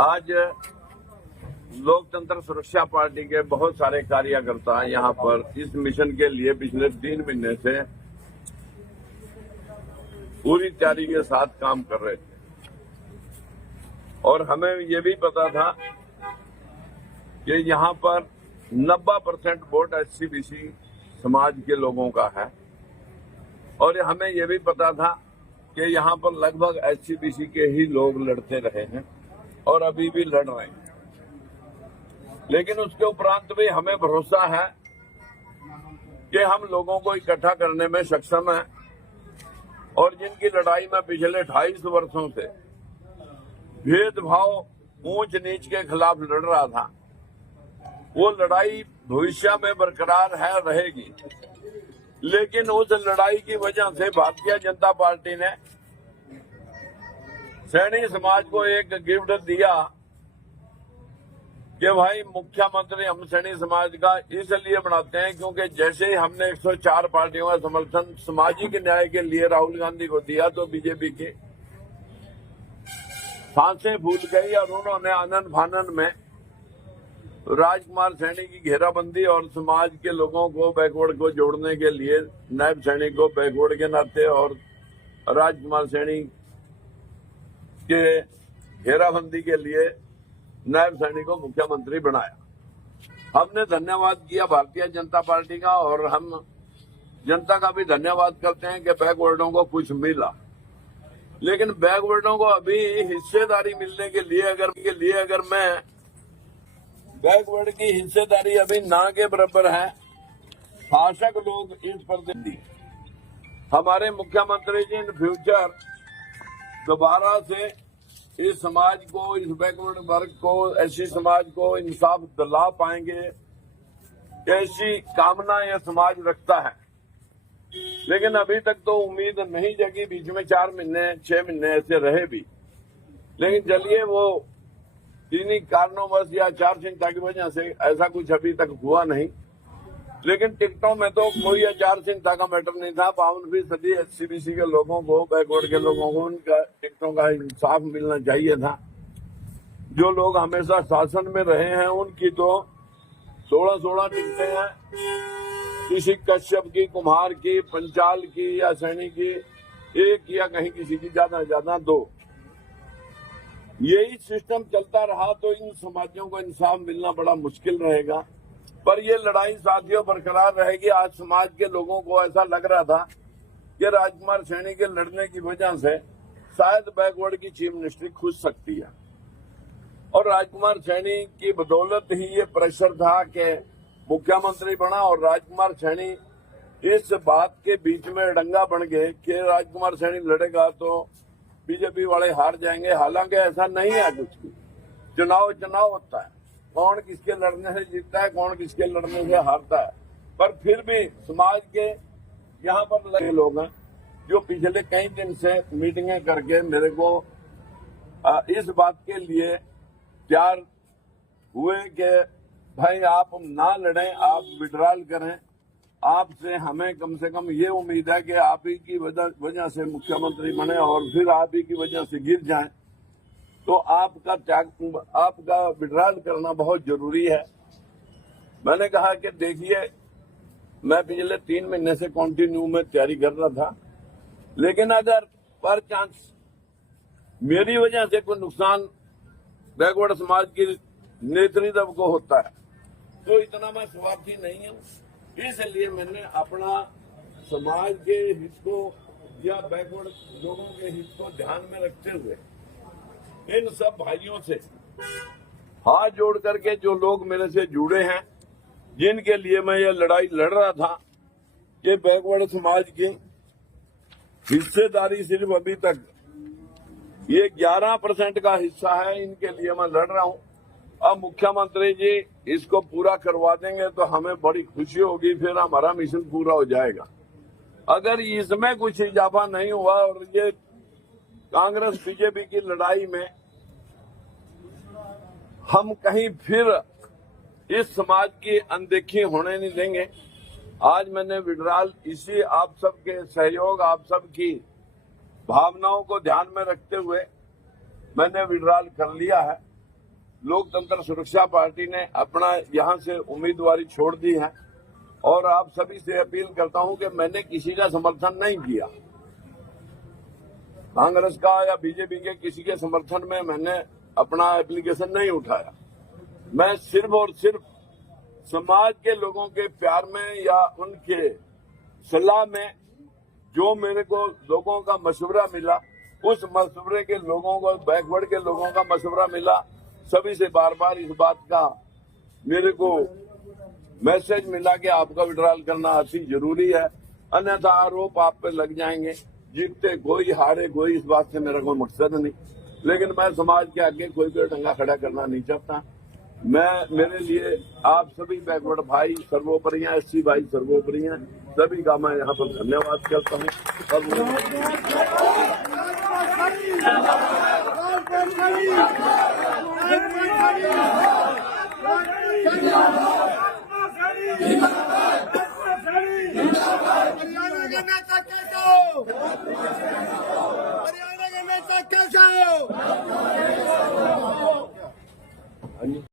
आज लोकतंत्र सुरक्षा पार्टी के बहुत सारे कार्यकर्ता यहाँ पर इस मिशन के लिए पिछले 3 महीने से पूरी तैयारी के साथ काम कर रहे थे और हमें ये भी पता था कि यहाँ पर 90% वोट एससी-बीसी समाज के लोगों का है और हमें ये भी पता था कि यहाँ पर लगभग एससी-बीसी के ही लोग लड़ते रहे हैं और अभी भी लड़ रहे हैं। लेकिन उसके उपरांत भी हमें भरोसा है कि हम लोगों को इकट्ठा करने में सक्षम हैं और जिनकी लड़ाई में पिछले 28 वर्षों से भेदभाव ऊंच नीच के खिलाफ लड़ रहा था, वो लड़ाई भविष्य में बरकरार है रहेगी। लेकिन उस लड़ाई की वजह से भारतीय जनता पार्टी ने सैनी समाज को एक गिफ्ट दिया कि भाई मुख्यमंत्री हम सैनी समाज का इसलिए बनाते हैं क्योंकि जैसे ही हमने 104 पार्टियों का समर्थन सामाजिक न्याय के लिए राहुल गांधी को दिया तो बीजेपी की सांसें फूल गई और उन्होंने आनन फानन में राजकुमार सैनी की घेराबंदी और समाज के लोगों को बैकवर्ड को जोड़ने के लिए नायब सैनी को बैकवर्ड के नाते और राजकुमार सैनी के घेराबंदी के लिए नायब सैनी को मुख्यमंत्री बनाया। हमने धन्यवाद किया भारतीय जनता पार्टी का और हम जनता का भी धन्यवाद करते हैं कि बैकवर्डों को कुछ मिला। लेकिन बैकवर्डों को अभी हिस्सेदारी मिलने के लिए अगर मैं बैकवर्ड की हिस्सेदारी अभी ना के बराबर है, शासक लोग इस पर हमारे मुख्यमंत्री जी इन फ्यूचर दोबारा से इस समाज को, इस बैकवर्ड वर्ग को, ऐसी समाज को इंसाफ दिला पाएंगे, ऐसी कामना यह समाज रखता है। लेकिन अभी तक तो उम्मीद नहीं जगी, बीच में 4 महीने 6 महीने ऐसे रहे भी। लेकिन चलिए वो इन्हीं कारणोंवश या आचार संहिता की वजह से ऐसा कुछ अभी तक हुआ नहीं। लेकिन टिकटों में तो कोई आचार संहिता का मैटर नहीं था। 52% एससी-बीसी के लोगों को, बैकवर्ड के लोगों को उनका टिकटों का इंसाफ मिलना चाहिए था। जो लोग हमेशा शासन में रहे हैं उनकी तो 16 टिकटें हैं, किसी कश्यप की, कुम्हार की, पंचाल की या सैनी की 1 या कहीं किसी की ज्यादा 2। यही सिस्टम चलता रहा तो इन समाजों को इंसाफ मिलना बड़ा मुश्किल रहेगा। पर ये लड़ाई साथियों बरकरार रहेगी। आज समाज के लोगों को ऐसा लग रहा था कि राजकुमार सैनी के लड़ने की वजह से शायद बैकवर्ड की चीफ मिनिस्ट्री खुज सकती है और राजकुमार सैनी की बदौलत ही ये प्रेशर था कि मुख्यमंत्री बना और राजकुमार सैनी इस बात के बीच में डंगा बन गए कि राजकुमार सैनी लड़ेगा तो बीजेपी वाले हार जाएंगे। हालांकि ऐसा नहीं है कुछ भी। चुनाव होता है, कौन किसके लड़ने से जीतता है, कौन किसके लड़ने से हारता है। पर फिर भी समाज के यहाँ पर लगे लोग हैं जो पिछले कई दिन से मीटिंगें करके मेरे को इस बात के लिए तैयार हुए कि भाई आप ना लड़ें, आप विड्रॉल करें। आपसे हमें कम से कम ये उम्मीद है कि आप ही की वजह से मुख्यमंत्री बने और फिर आप ही की वजह से गिर जाएं तो आपका विड्रॉल करना बहुत जरूरी है। मैंने कहा कि देखिए मैं पिछले 3 महीने से कंटिन्यू में तैयारी कर रहा था, लेकिन अगर पर चांस मेरी वजह से कोई नुकसान बैकवर्ड समाज की नेतृत्व को होता है तो इतना मैं स्वार्थी नहीं हूँ। इसलिए मैंने अपना समाज के हित को या बैकवर्ड लोगों के हित को ध्यान में रखते हुए इन सब भाइयों से हाथ जोड़ करके जो लोग मेरे से जुड़े हैं, जिनके लिए मैं ये लड़ाई लड़ रहा था कि बैकवर्ड समाज की हिस्सेदारी सिर्फ अभी तक ये 11% का हिस्सा है, इनके लिए मैं लड़ रहा हूं। अब मुख्यमंत्री जी इसको पूरा करवा देंगे तो हमें बड़ी खुशी होगी, फिर हमारा मिशन पूरा हो जाएगा। अगर इसमें कुछ इजाफा नहीं हुआ और ये कांग्रेस बीजेपी की लड़ाई में हम कहीं फिर इस समाज की अनदेखी होने नहीं देंगे। आज मैंने विड्रॉल इसी आप सबके सहयोग, आप सबकी भावनाओं को ध्यान में रखते हुए मैंने विड्रॉल कर लिया है लोकतंत्र सुरक्षा पार्टी ने अपना यहां से उम्मीदवारी छोड़ दी है और आप सभी से अपील करता हूं कि मैंने किसी का समर्थन नहीं किया, कांग्रेस का या बीजेपी के किसी के समर्थन में मैंने अपना एप्लीकेशन नहीं उठाया। मैं सिर्फ और सिर्फ समाज के लोगों के प्यार में या उनके सलाह में जो मेरे को लोगों का मशवरा मिला, उस मशवरे के लोगों को, बैकवर्ड के लोगों का मशवरा मिला, सभी से बार बार इस बात का मेरे को मैसेज मिला कि आपका विड्रॉल करना अति जरूरी है, अन्यथा आरोप आप पे लग जाएंगे। जीतते कोई, हारे कोई, इस बात से मेरा कोई मकसद नहीं। लेकिन मैं समाज के आगे कोई डंगा खड़ा करना नहीं चाहता। मेरे लिए आप सभी बैकवर्ड भाई सर्वोपरि हैं, एससी भाई सर्वोपरि हैं, सभी का मैं यहाँ पर धन्यवाद करता हूँ। हरियाणा का नेता कैसे हो?